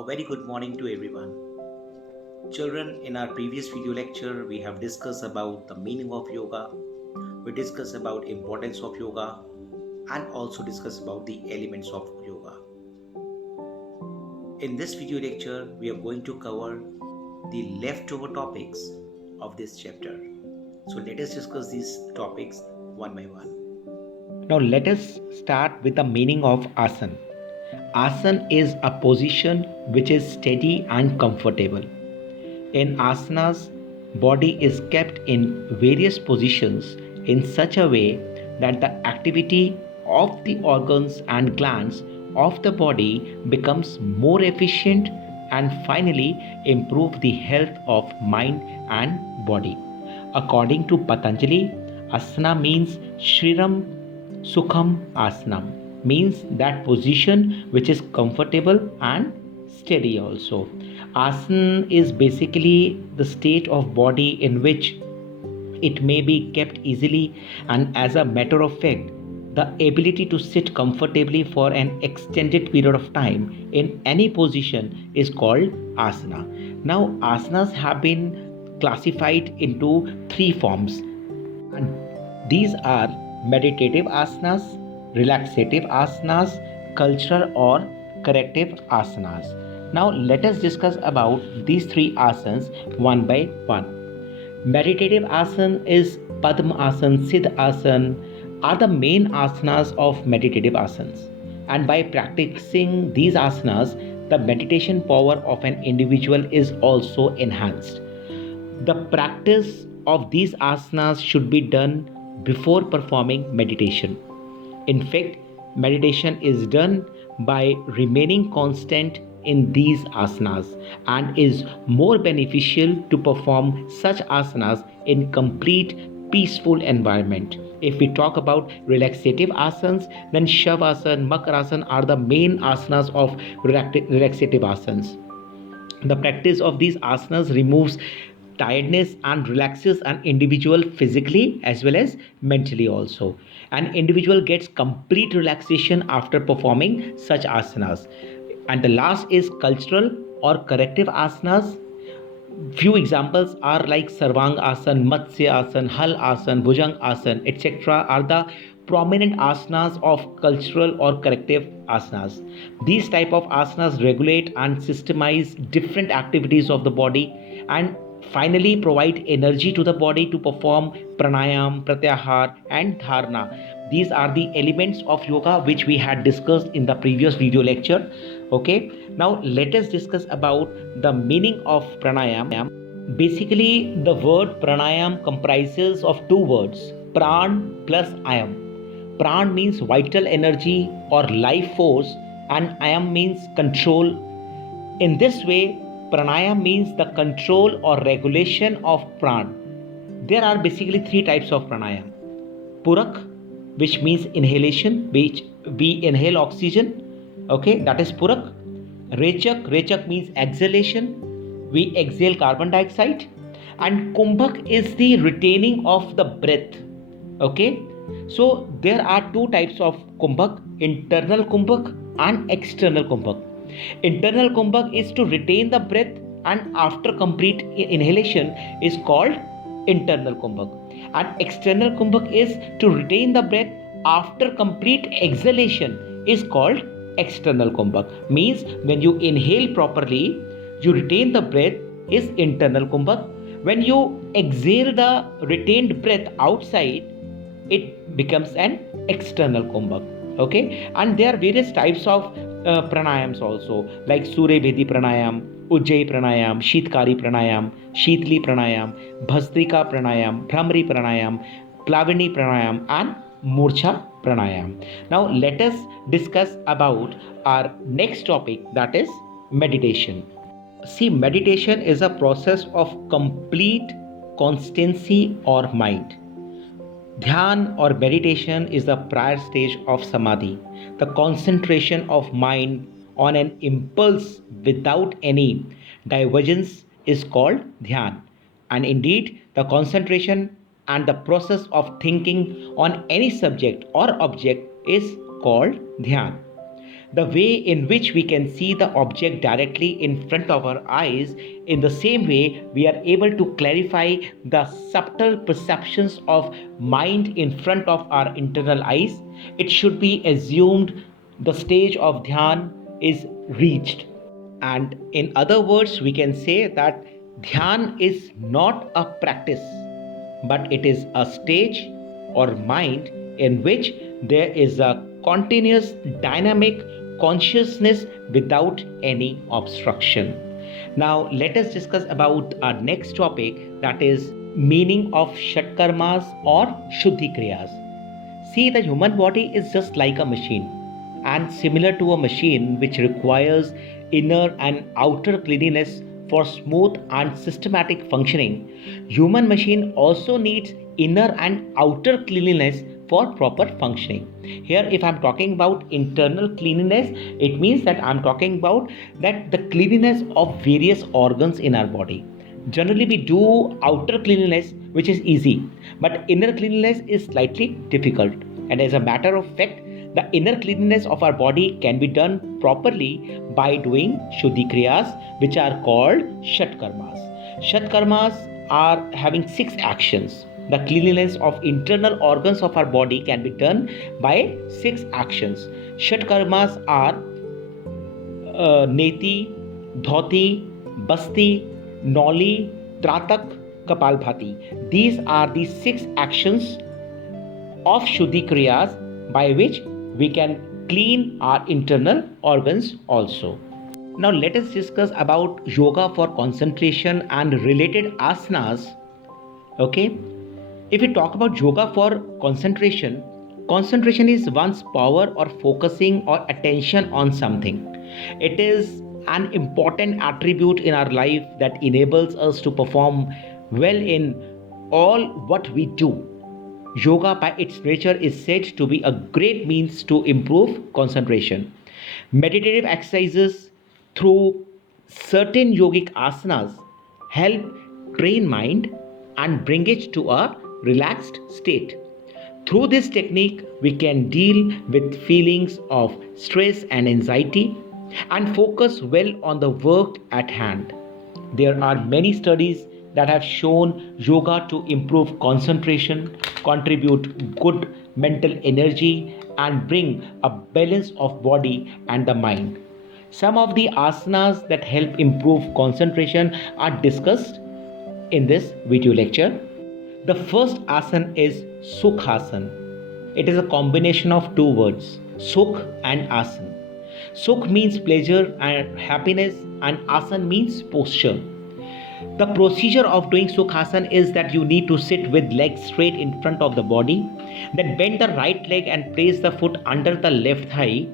A very good morning to everyone. Children, in our previous video lecture, we have discussed about the meaning of yoga. We discussed about importance of yoga and also discussed about the elements of yoga. In this video lecture, we are going to cover the leftover topics of this chapter. So let us discuss these topics one by one. Now let us start with the meaning of asana. Asana is a position which is steady and comfortable. In asanas, body is kept in various positions in such a way that the activity of the organs and glands of the body becomes more efficient and finally improve the health of mind and body. According to Patanjali, asana means Shriram Sukham Asanam, means that position which is comfortable and steady also. Asana is basically the state of body in which it may be kept easily, and as a matter of fact, the ability to sit comfortably for an extended period of time in any position is called asana. Now, asanas have been classified into three forms, and these are meditative asanas, relaxative asanas, cultural or corrective asanas. Now let us discuss about these three asanas one by one. Meditative asana is Padma asana, Siddha asana are the main asanas of meditative asanas. And by practicing these asanas, the meditation power of an individual is also enhanced. The practice of these asanas should be done before performing meditation. In fact, meditation is done by remaining constant in these asanas and is more beneficial to perform such asanas in complete peaceful environment. If we talk about relaxative asanas, then Shavasana, Makarasana are the main asanas of relaxative asanas. The practice of these asanas removes tiredness and relaxes an individual physically as well as mentally also. An individual gets complete relaxation after performing such asanas. And the last is cultural or corrective asanas. Few examples are like Sarvang Asan, Matsya Asan, Hal Asan, Bhujang Asan, etc. are the prominent asanas of cultural or corrective asanas. These type of asanas regulate and systemize different activities of the body and finally provide energy to the body to perform pranayam, pratyahar and dharana. These are the elements of yoga which we had discussed in the previous video lecture. Okay, now let us discuss about the meaning of pranayam. Basically, the word pranayam comprises of two words, pran plus ayam. Pran means vital energy or life force, and ayam means control. In this way, pranayam means the control or regulation of pran. There are basically three types of pranayam. Purak, which means inhalation, which we inhale oxygen. Okay, that is Purak. Rechak means exhalation, we exhale carbon dioxide. And Kumbhak is the retaining of the breath. Okay, so there are two types of Kumbhak, internal Kumbhak and external Kumbhak. Internal Kumbhak is to retain the breath, and after complete inhalation is called internal Kumbhak. And external Kumbhak is to retain the breath after complete exhalation is called external Kumbhak. Means when you inhale properly, you retain the breath is internal Kumbhak. When you exhale the retained breath outside, it becomes an external kumbhak. Okay, and there are various types of pranayams also, like Surya Bhedi pranayam, Ujjayi pranayam, Sheetkari pranayam, Sheetli pranayam, Bhastrika pranayam, Bhramri pranayam, Plavini pranayam and Murcha pranayam. Now let us discuss about our next topic, that is meditation. See, meditation is a process of complete constancy or mind. Dhyan or meditation is the prior stage of samadhi, the concentration of mind on an impulse without any divergence is called dhyan. And indeed, the concentration and the process of thinking on any subject or object is called dhyan. The way in which we can see the object directly in front of our eyes, in the same way we are able to clarify the subtle perceptions of mind in front of our internal eyes. It should be assumed the stage of dhyan is reached. And in other words, we can say that dhyan is not a practice, but it is a stage or mind in which there is a continuous dynamic consciousness without any obstruction. Now, let us discuss about our next topic, that is meaning of Shatkarmas or Shuddhi Kriyas. See, the human body is just like a machine, and similar to a machine which requires inner and outer cleanliness for smooth and systematic functioning, human machine also needs inner and outer cleanliness for proper functioning. Here, if I'm talking about internal cleanliness, it means that I'm talking about that the cleanliness of various organs in our body. Generally, we do outer cleanliness, which is easy, but inner cleanliness is slightly difficult. And as a matter of fact, the inner cleanliness of our body can be done properly by doing Shuddhi Kriyas, which are called Shatkarmas. Shatkarmas are having 6 actions. The cleanliness of internal organs of our body can be done by 6 actions. Shatkarmas are Neti, Dhoti, Basti, Noli, Tratak, Kapalbhati. These are the 6 actions of Shuddhi Kriyas by which we can clean our internal organs also. Now let us discuss about yoga for concentration and related asanas. Okay, if we talk about yoga for concentration, concentration is one's power or focusing or attention on something. It is an important attribute in our life that enables us to perform well in all what we do. Yoga, by its nature, is said to be a great means to improve concentration. Meditative exercises through certain yogic asanas help train mind and bring it to a relaxed state. Through this technique, we can deal with feelings of stress and anxiety and focus well on the work at hand. There are many studies that have shown yoga to improve concentration, contribute good mental energy, and bring a balance of body and the mind. Some of the asanas that help improve concentration are discussed in this video lecture. The first asana is Sukhasana. It is a combination of 2 words, Sukh and Asana. Sukh means pleasure and happiness, and Asana means posture. The procedure of doing Sukhasana is that you need to sit with legs straight in front of the body, then bend the right leg and place the foot under the left thigh.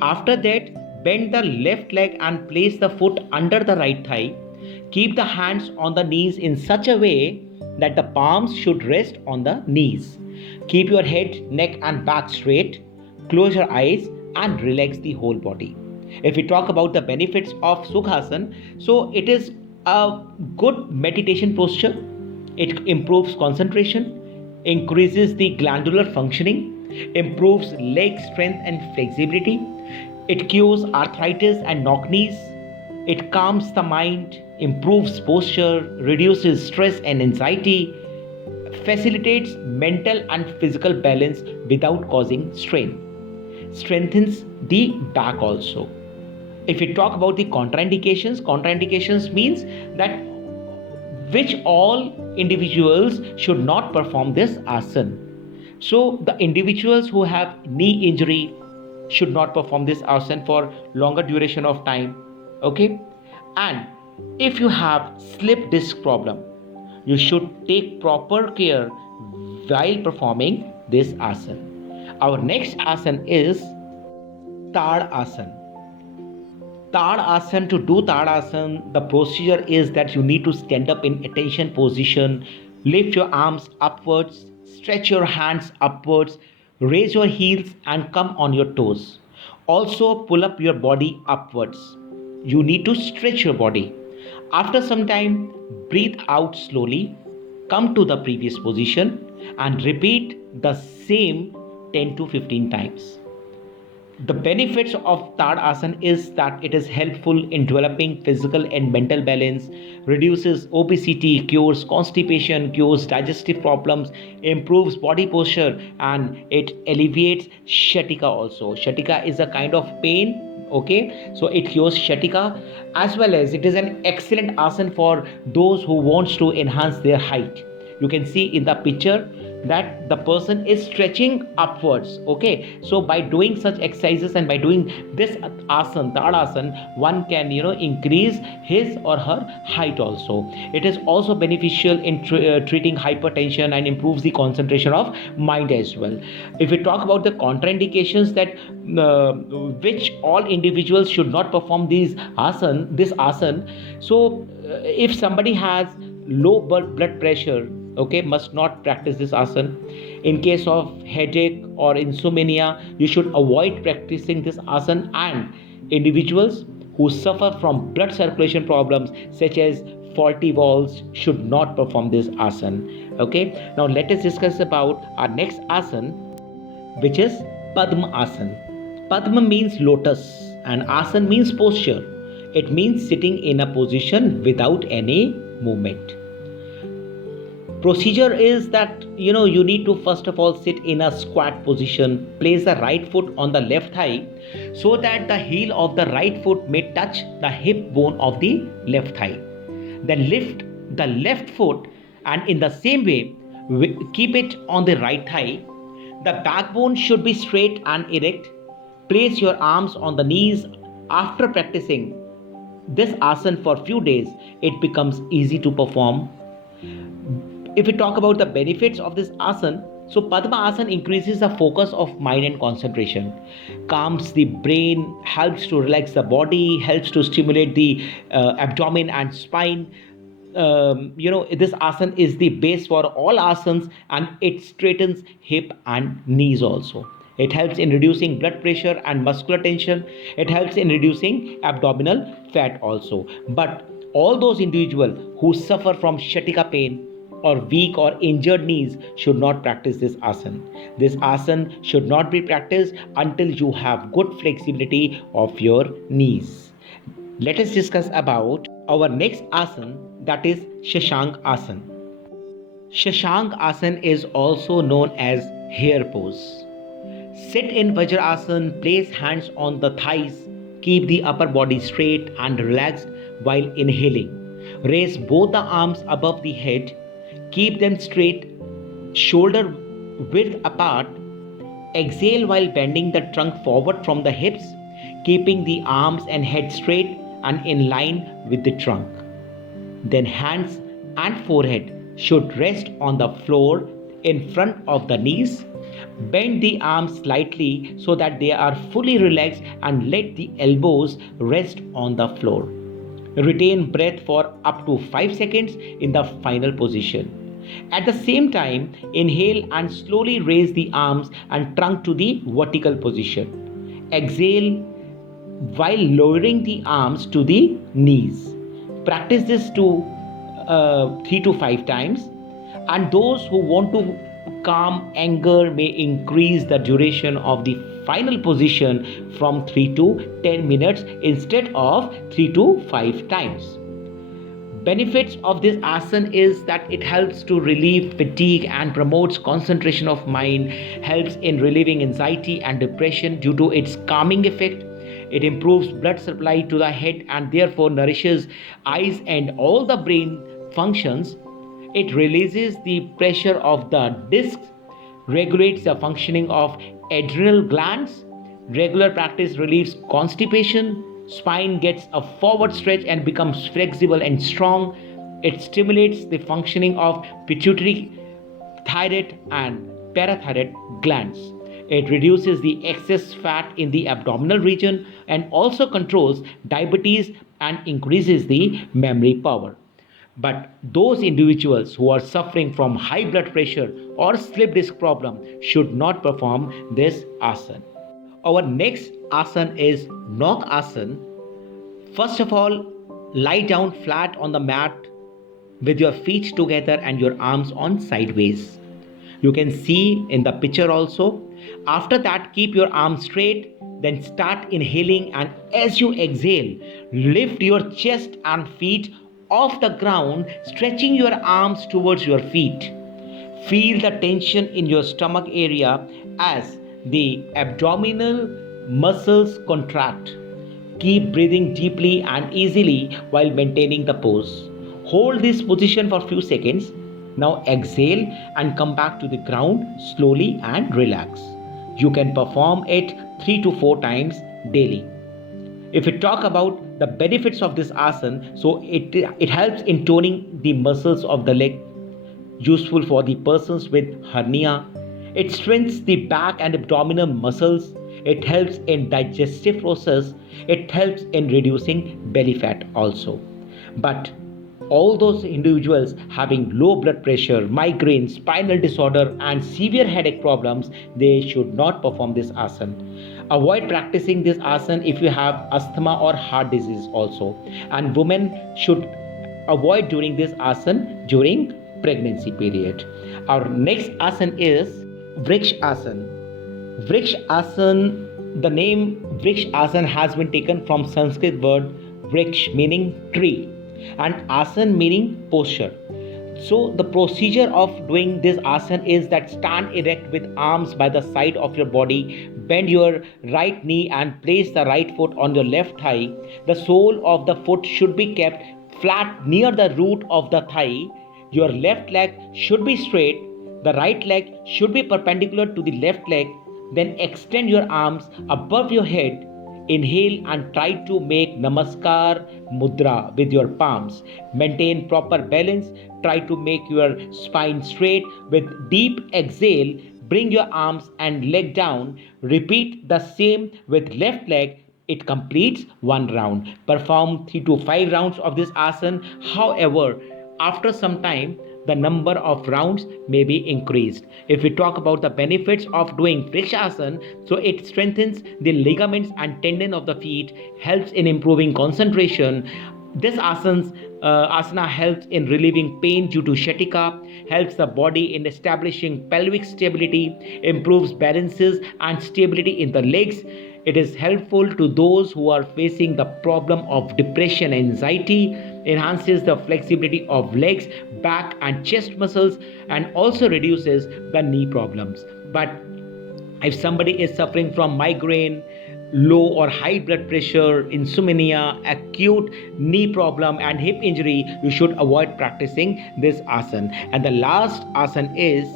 After that, bend the left leg and place the foot under the right thigh. Keep the hands on the knees in such a way that the palms should rest on the knees. Keep your head, neck and back straight. Close your eyes and relax the whole body. If we talk about the benefits of Sukhasana, so it is a good meditation posture. It improves concentration, increases the glandular functioning, improves leg strength and flexibility. It cures arthritis and knock knees. It calms the mind, improves posture, reduces stress and anxiety, facilitates mental and physical balance without causing strain, strengthens the back also. If we talk about the contraindications means that which all individuals should not perform this asana. So the individuals who have knee injury should not perform this asana for longer duration of time. Okay, and if you have slip disc problem, you should take proper care while performing this asana. Our next asana is Tad asana. Tad asana, to do Tad asana, the procedure is that you need to stand up in attention position, lift your arms upwards, stretch your hands upwards, raise your heels and come on your toes. Also pull up your body upwards. You need to stretch your body. After some time, breathe out slowly, come to the previous position and repeat the same 10 to 15 times. The benefits of Tadasana is that it is helpful in developing physical and mental balance, reduces obesity, cures constipation, cures digestive problems, improves body posture, and it alleviates sciatica also. Sciatica is a kind of pain. Okay, so it cures sciatica, as well as it is an excellent asana for those who wants to enhance their height. You can see in the picture that the person is stretching upwards. Okay, so by doing such exercises and by doing this asana, Tadasana, one can increase his or her height also. It is also beneficial in treating hypertension and improves the concentration of mind as well. If we talk about the contraindications that which all individuals should not perform this asana, so if somebody has low blood pressure, okay, must not practice this asana. In case of headache or insomnia, you should avoid practicing this asana. And individuals who suffer from blood circulation problems such as faulty valves should not perform this asana. Okay, now let us discuss about our next asana, which is Padma Asana. Padma means lotus and Asana means posture. It means sitting in a position without any movement. Procedure is that you need to first of all sit in a squat position. Place the right foot on the left thigh so that the heel of the right foot may touch the hip bone of the left thigh. Then lift the left foot and in the same way keep it on the right thigh. The backbone should be straight and erect. Place your arms on the knees. After practicing this asana for few days, it becomes easy to perform. If we talk about the benefits of this asana, so Padma Asana increases the focus of mind and concentration, calms the brain, helps to relax the body, helps to stimulate the abdomen and spine. This asana is the base for all asanas and it straightens hip and knees also. It helps in reducing blood pressure and muscular tension. It helps in reducing abdominal fat also. But all those individuals who suffer from sciatica pain or weak or injured knees should not practice this asana. This asana should not be practiced until you have good flexibility of your knees. Let us discuss about our next asana, that is Shashank Asana. Shashank Asana is also known as hare pose. Sit in Vajrasana, place hands on the thighs, keep the upper body straight and relaxed while inhaling. Raise both the arms above the head, keep them straight, shoulder width apart. Exhale while bending the trunk forward from the hips, keeping the arms and head straight and in line with the trunk. Then hands and forehead should rest on the floor in front of the knees. Bend the arms slightly so that they are fully relaxed and let the elbows rest on the floor. Retain breath for up to 5 seconds in the final position. At the same time, inhale and slowly raise the arms and trunk to the vertical position. Exhale while lowering the arms to the knees. Practice this to 3 to 5 times. And those who want to calm anger may increase the duration of the final position from 3 to 10 minutes instead of 3 to 5 times. Benefits of this asana is that it helps to relieve fatigue and promotes concentration of mind, helps in relieving anxiety and depression due to its calming effect. It improves blood supply to the head and therefore nourishes eyes and all the brain functions. It releases the pressure of the discs, regulates the functioning of adrenal glands. Regular practice relieves constipation. Spine gets a forward stretch and becomes flexible and strong. It stimulates the functioning of pituitary, thyroid and parathyroid glands. It reduces the excess fat in the abdominal region and also controls diabetes and increases the memory power. But those individuals who are suffering from high blood pressure or slip disc problem should not perform this asana. Our next asana is Nok Asana. First of all, lie down flat on the mat with your feet together and your arms on sideways. You can see in the picture also. After that, keep your arms straight, then start inhaling, and as you exhale, lift your chest and feet off the ground, stretching your arms towards your feet. Feel the tension in your stomach area as the abdominal muscles contract. Keep breathing deeply and easily while maintaining the pose. Hold this position for a few seconds. Now exhale and come back to the ground slowly and relax. You can perform it 3 to 4 times daily. If we talk about the benefits of this asana, so it helps in toning the muscles of the leg, useful for the persons with hernia. It strengthens the back and abdominal muscles. It helps in digestive process. It helps in reducing belly fat also. But all those individuals having low blood pressure, migraine, spinal disorder, and severe headache problems, they should not perform this asana. Avoid practicing this asana if you have asthma or heart disease also. And women should avoid doing this asana during pregnancy period. Our next asana is Vriksh Asana. Vriksh Asana, the name Vriksh Asana has been taken from Sanskrit word Vriksh meaning tree and Asana meaning posture. So the procedure of doing this asana is that stand erect with arms by the side of your body, bend your right knee and place the right foot on your left thigh. The sole of the foot should be kept flat near the root of the thigh. Your left leg should be straight. The right leg should be perpendicular to the left leg. Then extend your arms above your head. Inhale and try to make Namaskar Mudra with your palms. Maintain proper balance. Try to make your spine straight. With deep exhale, bring your arms and leg down. Repeat the same with left leg. It completes one round. Perform 3 to 5 rounds of this asana. However, after some time, the number of rounds may be increased. If we talk about the benefits of doing Vrikshasana, so it strengthens the ligaments and tendon of the feet, helps in improving concentration. This asana helps in relieving pain due to sciatica, helps the body in establishing pelvic stability, improves balances and stability in the legs. It is helpful to those who are facing the problem of depression and anxiety, enhances the flexibility of legs, back and chest muscles, and also reduces the knee problems. But if somebody is suffering from migraine, low or high blood pressure, insomnia, acute knee problem and hip injury, you should avoid practicing this asana. And the last asana is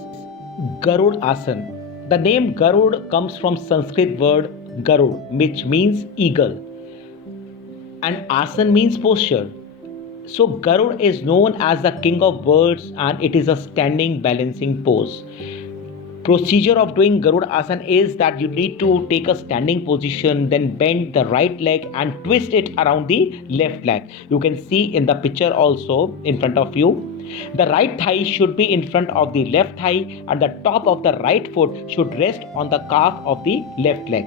Garud Asana. The name Garud comes from Sanskrit word Garud, which means eagle, and Asana means posture. So Garud is known as the king of birds and it is a standing balancing pose. Procedure of doing Garud Asana is that you need to take a standing position, then bend the right leg and twist it around the left leg. You can see in the picture also in front of you. The right thigh should be in front of the left thigh and the top of the right foot should rest on the calf of the left leg.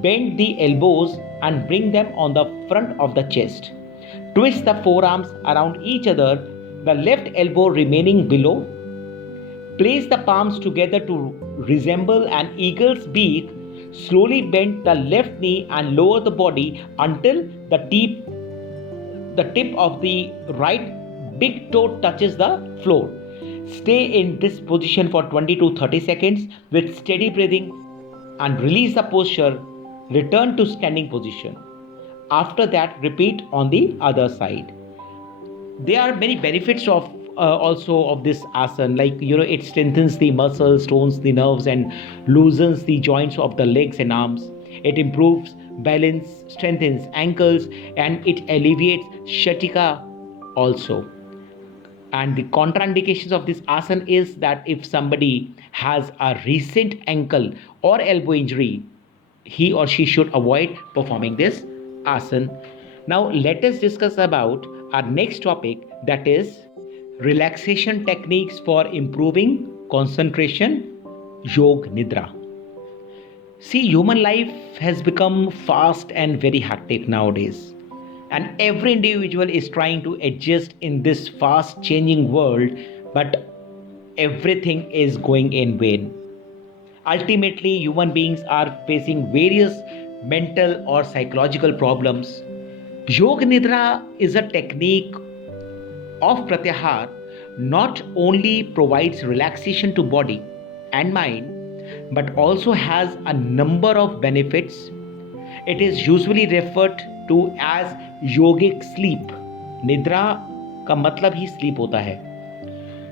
Bend the elbows and bring them on the front of the chest. Twist the forearms around each other, the left elbow remaining below. Place the palms together to resemble an eagle's beak. Slowly bend the left knee and lower the body until the tip of the right big toe touches the floor. Stay in this position for 20 to 30 seconds with steady breathing and release the posture. Return to standing position. After that, repeat on the other side. There are many benefits of also of this asana, like it strengthens the muscles, tones the nerves and loosens the joints of the legs and arms. It improves balance, strengthens ankles and it alleviates sciatica also. And the contraindications of this asana is that if somebody has a recent ankle or elbow injury, he or she should avoid performing this asana. Now let us discuss about our next topic, that is relaxation techniques for improving concentration, Yog Nidra. See, human life has become fast and very hectic nowadays. And every individual is trying to adjust in this fast changing world, but everything is going in vain. Ultimately, human beings are facing various mental or psychological problems. Yoga Nidra is a technique of Pratyahar not only provides relaxation to body and mind but also has a number of benefits. It is usually referred to as yogic sleep. निद्रा का मतलब ही sleep होता है.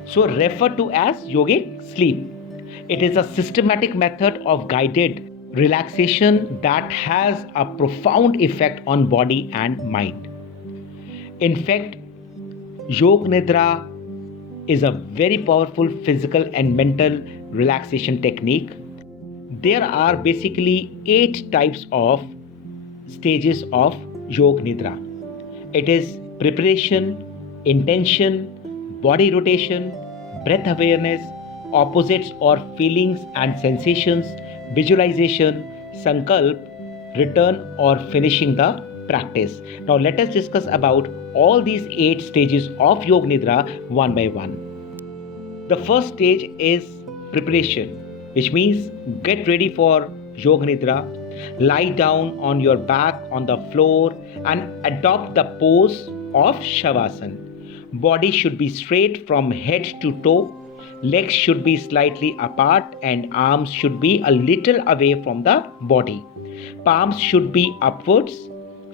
So referred to as yogic sleep. It is a systematic method of guided relaxation that has a profound effect on body and mind. In fact, Yog Nidra is a very powerful physical and mental relaxation technique. There are basically 8 types of stages of Yog Nidra. It is preparation, intention, body rotation, breath awareness, opposites or feelings and sensations, visualization, sankalp, return or finishing the practice. Now let us discuss about all these 8 stages of Yog Nidra one by one. The first stage is preparation, which means get ready for Yoga Nidra. Lie down on your back on the floor and adopt the pose of Shavasana. Body should be straight from head to toe. Legs should be slightly apart and arms should be a little away from the body. Palms should be upwards.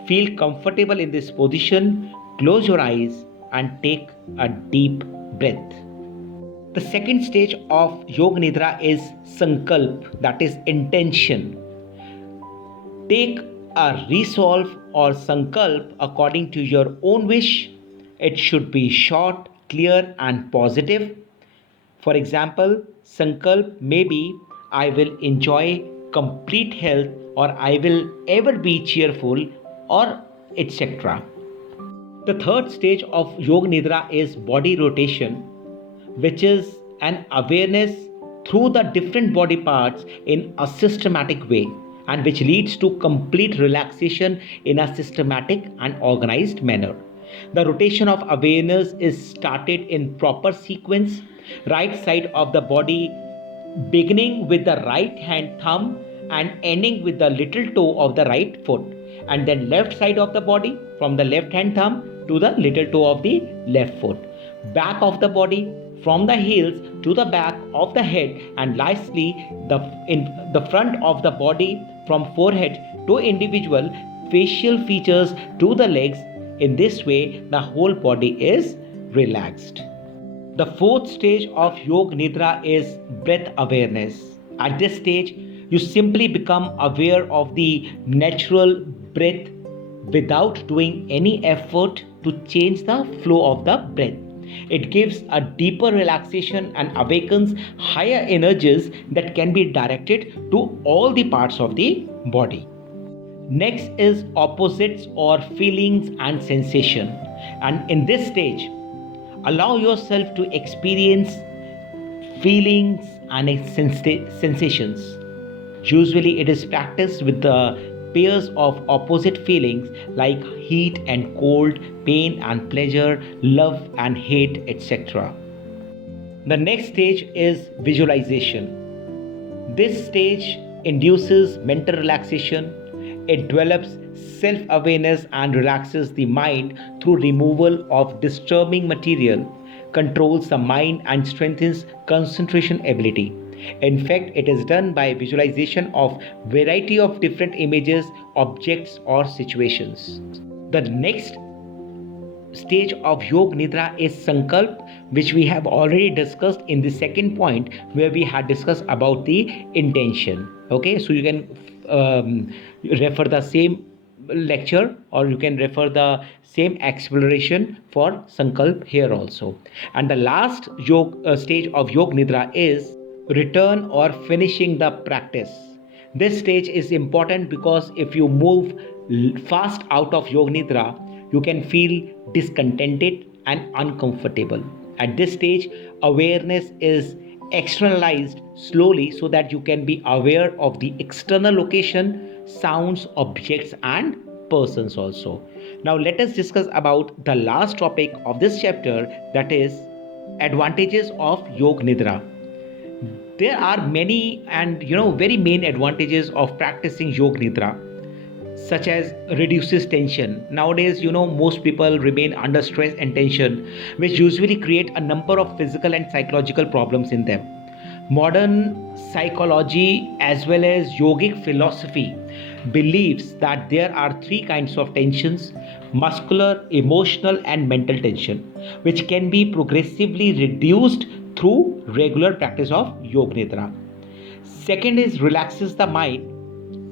Feel comfortable in this position. Close your eyes and take a deep breath. The second stage of Yoga Nidra is Sankalp, that is intention. Take a resolve or Sankalp according to your own wish. It should be short, clear, and positive. For example, Sankalp may be I will enjoy complete health, or I will ever be cheerful, or etc. The third stage of Yoga Nidra is body rotation, which is an awareness through the different body parts in a systematic way, and which leads to complete relaxation in a systematic and organized manner. The rotation of awareness is started in proper sequence. Right side of the body beginning with the right hand thumb and ending with the little toe of the right foot, and then left side of the body from the left hand thumb to the little toe of the left foot. Back of the body from the heels to the back of the head, and lastly in the front of the body from forehead to individual facial features to the legs. In this way, the whole body is relaxed. The fourth stage of Yoga Nidra is breath awareness. At this stage, you simply become aware of the natural breath without doing any effort to change the flow of the breath. It gives a deeper relaxation and awakens higher energies that can be directed to all the parts of the body. Next is opposites or feelings and sensation. And in this stage, allow yourself to experience feelings and sensations. Usually it is practiced with the pairs of opposite feelings like heat and cold, pain and pleasure, love and hate, etc. The next stage is visualization. This stage induces mental relaxation. It develops self-awareness and relaxes the mind through removal of disturbing material, controls the mind and strengthens concentration ability. In fact, it is done by visualization of variety of different images, objects or situations. The next stage of Yoga Nidra is Sankalp, which we have already discussed in the second point where we had discussed about the intention. Okay, so you can refer the same lecture or you can refer the same exploration for Sankalp here also. And the last stage of Yoga Nidra is return or finishing the practice. This stage is important because if you move fast out of Yoga Nidra, you can feel discontented and uncomfortable. At this stage, awareness is externalized slowly so that you can be aware of the external location, sounds, objects and persons also. Now let us discuss about the last topic of this chapter, that is advantages of Yoga Nidra. There are many and very main advantages of practicing Yoga Nidra, such as reduces tension. Nowadays, most people remain under stress and tension, which usually create a number of physical and psychological problems in them. Modern psychology as well as yogic philosophy believes that there are three kinds of tensions: muscular, emotional, and mental tension, which can be progressively reduced through regular practice of Yoga Nidra. Second is relaxes the mind.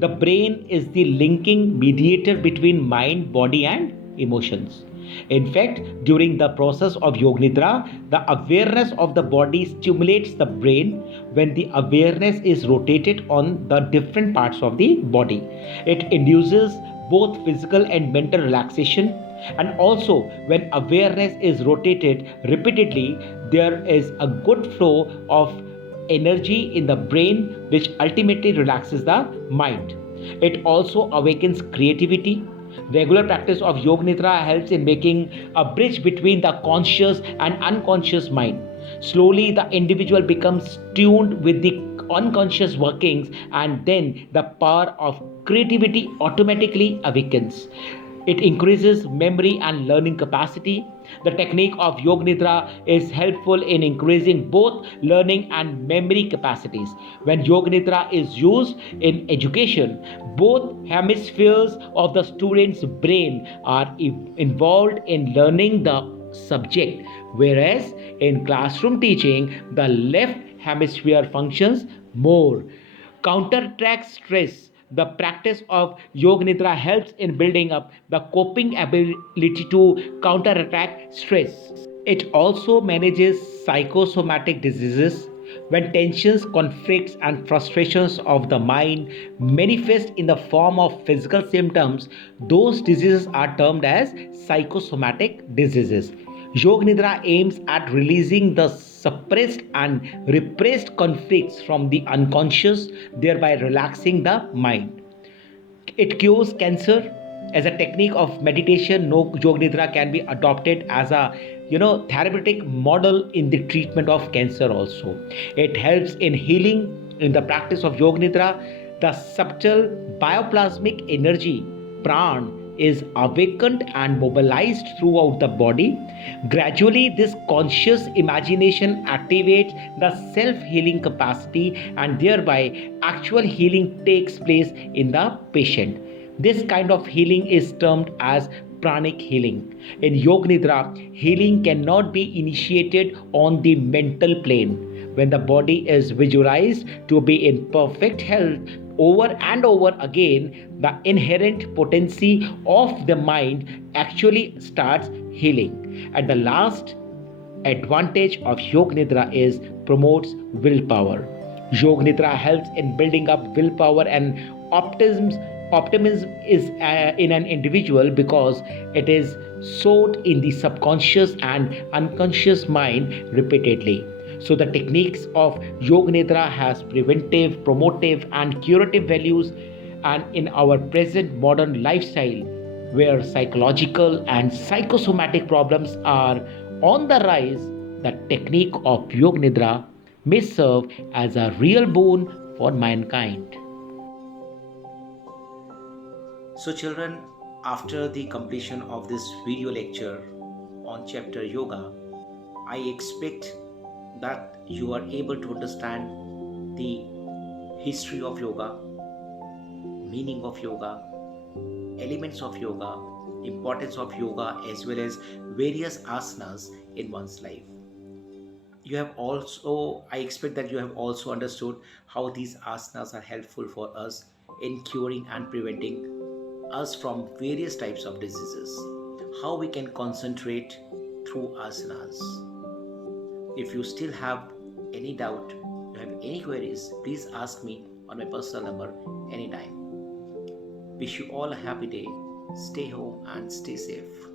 The brain is the linking mediator between mind, body, and emotions. In fact, during the process of Yoga Nidra, the awareness of the body stimulates the brain when the awareness is rotated on the different parts of the body. It induces both physical and mental relaxation. And also, when awareness is rotated repeatedly, there is a good flow of energy in the brain, which ultimately relaxes the mind. It also awakens creativity. Regular practice of Yoga Nidra helps in making a bridge between the conscious and unconscious mind. Slowly, the individual becomes tuned with the unconscious workings, and then the power of creativity automatically awakens. It increases memory and learning capacity. The technique of Yoga Nidra is helpful in increasing both learning and memory capacities. When Yoga Nidra is used in education, both hemispheres of the student's brain are involved in learning the subject, whereas in classroom teaching, the left hemisphere functions more. Counteract stress. The practice of Yoga Nidra helps in building up the coping ability to counteract stress. It also manages psychosomatic diseases. When tensions, conflicts, and frustrations of the mind manifest in the form of physical symptoms, those diseases are termed as psychosomatic diseases. Yoga Nidra aims at releasing the suppressed and repressed conflicts from the unconscious, thereby relaxing the mind. It cures cancer. As a technique of meditation, no Yoga Nidra can be adopted as a therapeutic model in the treatment of cancer also. It helps in healing. In the practice of Yoga Nidra, the subtle bioplasmic energy, pran, is awakened and mobilized throughout the body. Gradually, this conscious imagination activates the self healing capacity, and thereby actual healing takes place in the patient. This kind of healing is termed as pranic healing. In Yoga Nidra, healing cannot be initiated on the mental plane. When the body is visualized to be in perfect health over and over again, the inherent potency of the mind actually starts healing. At the last advantage of Yoga Nidra is promotes willpower. Yoga Nidra helps in building up willpower and optimism. Optimism is in an individual because it is sought in the subconscious and unconscious mind repeatedly. So the techniques of Yoga Nidra has preventive, promotive, and curative values, and in our present modern lifestyle, where psychological and psychosomatic problems are on the rise, the technique of Yoga Nidra may serve as a real boon for mankind. So, children, after the completion of this video lecture on chapter Yoga, I expect that you are able to understand the history of yoga, meaning of yoga, elements of yoga, importance of yoga, as well as various asanas in one's life. You have also, I expect that you have also understood how these asanas are helpful for us in curing and preventing us from various types of diseases, how we can concentrate through asanas. If you still have any doubt, you have any queries, please ask me on my personal number anytime. Wish you all a happy day. Stay home and stay safe.